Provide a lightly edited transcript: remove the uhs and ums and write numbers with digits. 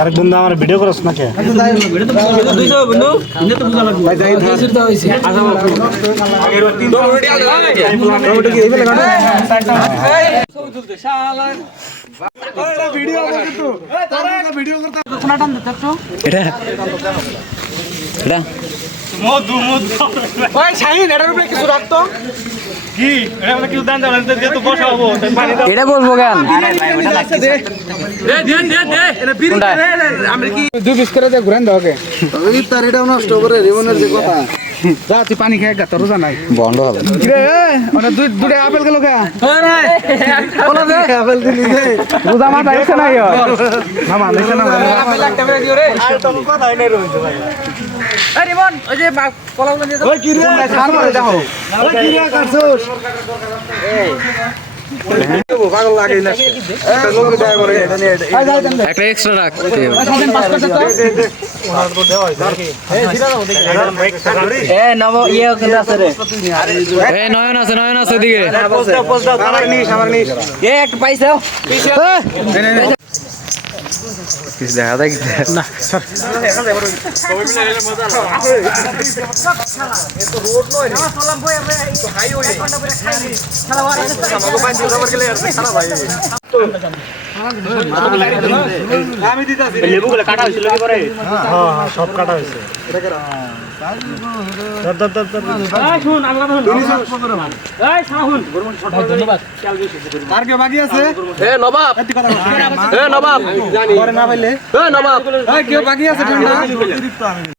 আরেক বন্ধু আমার ভিডিও করছ না কে এটা বলবো কেন দুই পিস করে ঘুরেন দাওকে তার এটা নষ্ট করে রিমনের যে কথা যা তুই পানি খেয়ে গা তোর রোজা নাই বন্ধ হবে দুটো আপেল গেল কে আপেল দিলি রোজা মাথা এসে নাই মামা এসে না আপেল একটা করে দিও রে আর তো কথা নাই রইছে ভাই এই রিমন ওই যে কলাগুলো দিয়ে দাও ওই কি রে ছাড় মারে দেখো ওই কি রে কাটছস এই পাগল লাগে না একটা লোক দেয়া করে এটা নিয়ে একটা এক্সট্রা রাখ এ নব ইয়ে কিন্তু আছে রে এ নয়ন আছে দিকে আমার নিস এ একটা পাইছো কিছু দেখা যায় না আমি দিতাছি লেবুগুলো কাটা হইছিল কি করে হ্যাঁ সব কাটা হইছে শুন আল্লাহ ধন্যবাদ আর কে বাকি আছে এ নবাব এ নবাব জানি করে না পাইলে এ নবাব কেউ বাকি আছে ঠান্ডা